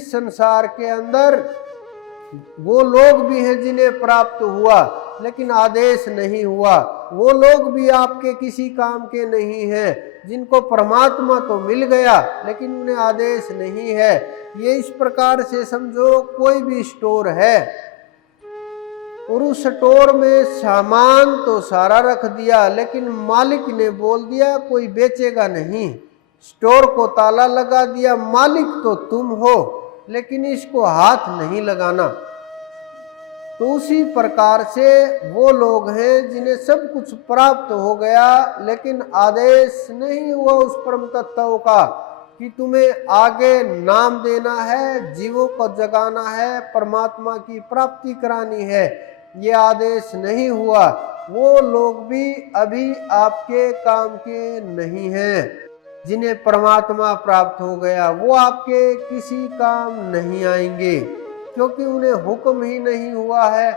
इस संसार के अंदर वो लोग भी हैं जिन्हें प्राप्त हुआ लेकिन आदेश नहीं हुआ, वो लोग भी आपके किसी काम के नहीं हैं जिनको परमात्मा तो मिल गया लेकिन उन्हें आदेश नहीं है। ये इस प्रकार से समझो कोई भी स्टोर है और उस स्टोर में सामान तो सारा रख दिया लेकिन मालिक ने बोल दिया कोई बेचेगा नहीं, स्टोर को ताला लगा दिया, मालिक तो तुम हो लेकिन इसको हाथ नहीं लगाना। तो उसी प्रकार से वो लोग हैं जिन्हें सब कुछ प्राप्त हो गया लेकिन आदेश नहीं हुआ उस परम तत्व का कि तुम्हें आगे नाम देना है, जीवों को जगाना है, परमात्मा की प्राप्ति करानी है, ये आदेश नहीं हुआ। वो लोग भी अभी आपके काम के नहीं हैं। जिन्हें परमात्मा प्राप्त हो गया वो आपके किसी काम नहीं आएंगे क्योंकि उन्हें हुक्म ही नहीं हुआ है।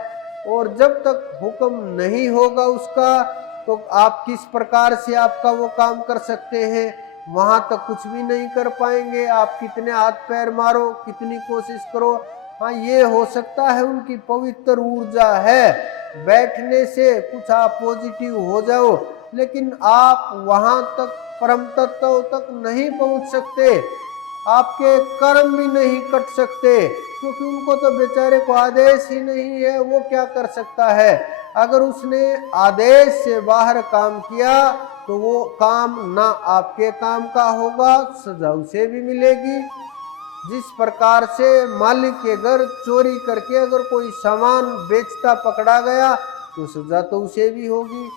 और जब तक हुक्म नहीं होगा उसका तो आप किस प्रकार से आपका वो काम कर सकते हैं, वहां तक कुछ भी नहीं कर पाएंगे। आप कितने हाथ पैर मारो, कितनी कोशिश करो, हाँ ये हो सकता है उनकी पवित्र ऊर्जा है, बैठने से कुछ आप पॉजिटिव हो जाओ, लेकिन आप वहां तक परम तत्व तक नहीं पहुंच सकते, आपके कर्म भी नहीं कट सकते क्योंकि उनको तो बेचारे को आदेश ही नहीं है। वो क्या कर सकता है? अगर उसने आदेश से बाहर काम किया तो वो काम ना आपके काम का होगा, सजा उसे भी मिलेगी। जिस प्रकार से मालिक के घर चोरी करके अगर कोई सामान बेचता पकड़ा गया तो सजा तो उसे भी होगी।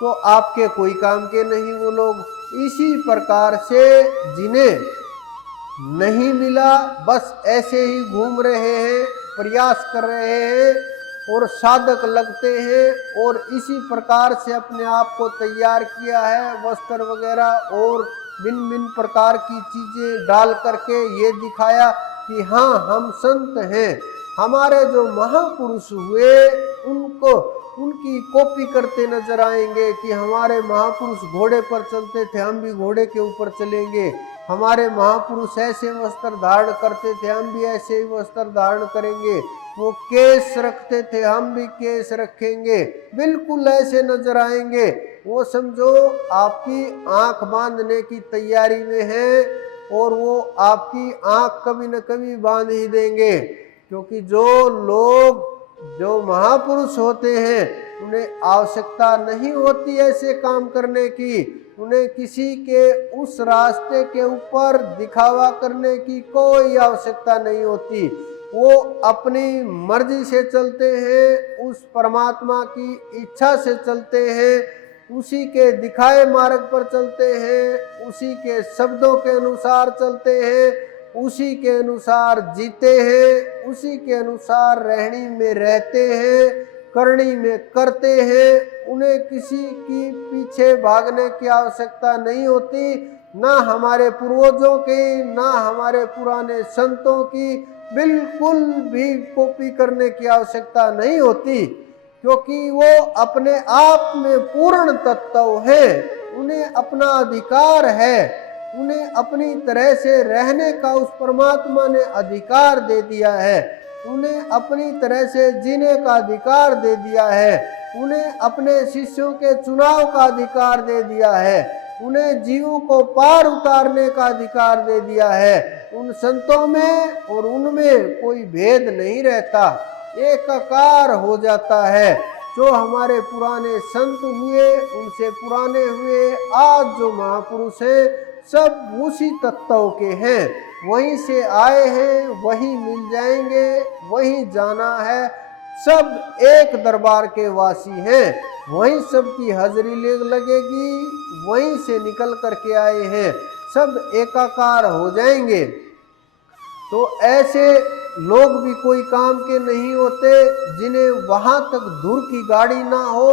तो आपके कोई काम के नहीं वो लोग। इसी प्रकार से जिन्हें नहीं मिला बस ऐसे ही घूम रहे हैं, प्रयास कर रहे हैं और साधक लगते हैं और इसी प्रकार से अपने आप को तैयार किया है, वस्त्र वगैरह और भिन्न भिन्न प्रकार की चीजें डाल करके ये दिखाया कि हाँ हम संत हैं। हमारे जो महापुरुष हुए उनको उनकी कॉपी करते नजर आएंगे कि हमारे महापुरुष घोड़े पर चलते थे, हम भी घोड़े के ऊपर चलेंगे। हमारे महापुरुष ऐसे वस्त्र धारण करते थे, हम भी ऐसे ही वस्त्र धारण करेंगे। वो केस रखते थे, हम भी केस रखेंगे, बिल्कुल ऐसे नजर आएंगे। वो समझो आपकी आंख बांधने की तैयारी में है और वो आपकी आंख कभी न कभी बांध ही देंगे, क्योंकि जो लोग जो महापुरुष होते हैं उन्हें आवश्यकता नहीं होती ऐसे काम करने की, उन्हें किसी के उस रास्ते के ऊपर दिखावा करने की कोई आवश्यकता नहीं होती। वो अपनी मर्जी से चलते हैं, उस परमात्मा की इच्छा से चलते हैं, उसी के दिखाए मार्ग पर चलते हैं, उसी के शब्दों के अनुसार चलते हैं, उसी के अनुसार जीते हैं, उसी के अनुसार रहनी में रहते हैं, करनी में करते हैं। उन्हें किसी की पीछे भागने की आवश्यकता नहीं होती, ना हमारे पूर्वजों की, ना हमारे पुराने संतों की बिल्कुल भी कॉपी करने की आवश्यकता नहीं होती, क्योंकि वो अपने आप में पूर्ण तत्व है। उन्हें अपना अधिकार है, उन्हें अपनी तरह से रहने का उस परमात्मा ने अधिकार दे दिया है, उन्हें अपनी तरह से जीने का अधिकार दे दिया है, उन्हें अपने शिष्यों के चुनाव का अधिकार दे दिया है, उन्हें जीवों को पार उतारने का अधिकार दे दिया है। उन संतों में और उनमें कोई भेद नहीं रहता, एकाकार हो जाता है। जो हमारे पुराने संत हुए, उनसे पुराने हुए, आज जो महापुरुष हैं सब उसी तत्व के हैं, वहीं से आए हैं, वहीं मिल जाएंगे, वहीं जाना है। सब एक दरबार के वासी हैं, वहीं सबकी हाजिरी लगेगी, वहीं से निकल करके आए हैं, सब एकाकार हो जाएंगे। तो ऐसे लोग भी कोई काम के नहीं होते जिन्हें वहां तक दूर की गाड़ी ना हो।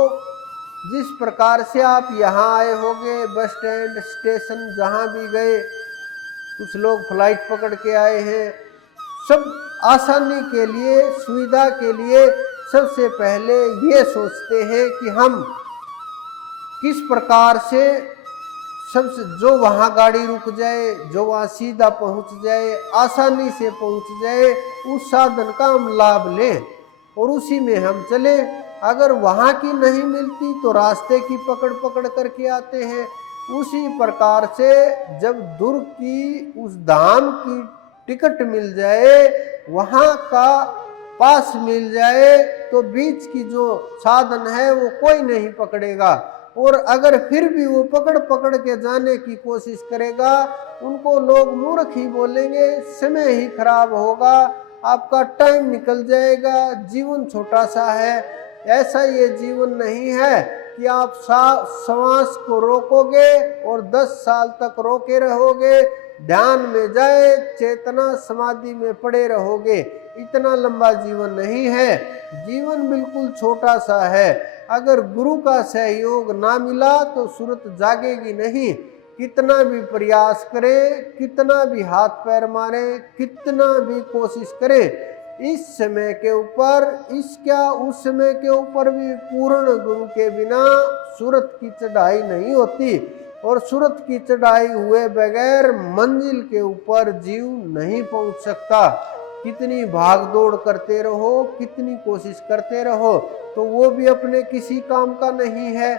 जिस प्रकार से आप यहाँ आए होंगे, बस स्टैंड, स्टेशन, जहाँ भी गए, कुछ लोग फ्लाइट पकड़ के आए हैं, सब आसानी के लिए, सुविधा के लिए सबसे पहले ये सोचते हैं कि हम किस प्रकार से सबसे जो वहाँ गाड़ी रुक जाए, जो वहाँ सीधा पहुँच जाए, आसानी से पहुँच जाए, उस साधन का हम लाभ लें और उसी में हम चले। अगर वहाँ की नहीं मिलती तो रास्ते की पकड़ पकड़ करके आते हैं। उसी प्रकार से जब दुर्ग की उस धाम की टिकट मिल जाए, वहाँ का पास मिल जाए, तो बीच की जो साधन है वो कोई नहीं पकड़ेगा। और अगर फिर भी वो पकड़ पकड़ के जाने की कोशिश करेगा, उनको लोग मूर्ख ही बोलेंगे, समय ही खराब होगा, आपका टाइम निकल जाएगा, जीवन छोटा सा है। ऐसा ये जीवन नहीं है कि आप श्वास को रोकोगे और 10 साल तक रोके रहोगे, ध्यान में जाए, चेतना समाधि में पड़े रहोगे। इतना लंबा जीवन नहीं है, जीवन बिल्कुल छोटा सा है। अगर गुरु का सहयोग ना मिला तो सूरत जागेगी नहीं। कितना भी प्रयास करे, कितना भी हाथ पैर मारे, कितना भी कोशिश करे, इस समय के ऊपर, इस क्या उस समय के ऊपर भी पूर्ण गुरु के बिना सूरत की चढ़ाई नहीं होती। और सूरत की चढ़ाई हुए बगैर मंजिल के ऊपर जीव नहीं पहुंच सकता। कितनी भाग दौड़ करते रहो, कितनी कोशिश करते रहो, तो वो भी अपने किसी काम का नहीं है।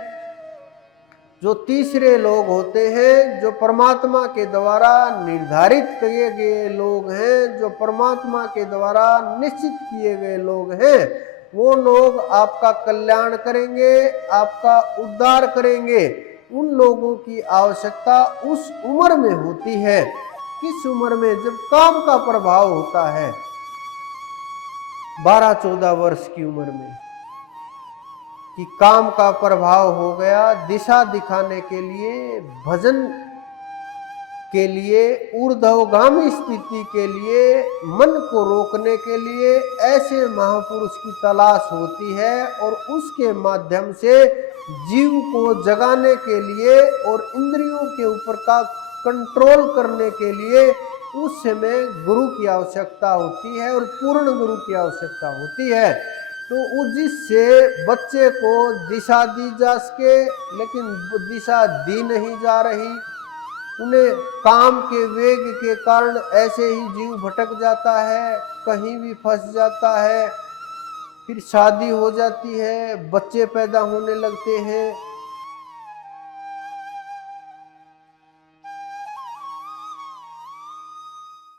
जो तीसरे लोग होते हैं, जो परमात्मा के द्वारा निर्धारित किए गए लोग हैं, जो परमात्मा के द्वारा निश्चित किए गए लोग हैं, वो लोग आपका कल्याण करेंगे, आपका उद्धार करेंगे। उन लोगों की आवश्यकता उस उम्र में होती है। किस उम्र में? जब काम का प्रभाव होता है, 12-14 वर्ष की उम्र में, कि काम का प्रभाव हो गया, दिशा दिखाने के लिए, भजन के लिए, ऊर्ध्वगामी स्थिति के लिए, मन को रोकने के लिए ऐसे महापुरुष की तलाश होती है। और उसके माध्यम से जीव को जगाने के लिए और इंद्रियों के ऊपर का कंट्रोल करने के लिए उस समय गुरु की आवश्यकता होती है और पूर्ण गुरु की आवश्यकता होती है। तो जिससे बच्चे को दिशा दी जा सके, लेकिन दिशा दी नहीं जा रही। उन्हें काम के वेग के कारण ऐसे ही जीव भटक जाता है, कहीं भी फंस जाता है। फिर शादी हो जाती है, बच्चे पैदा होने लगते हैं,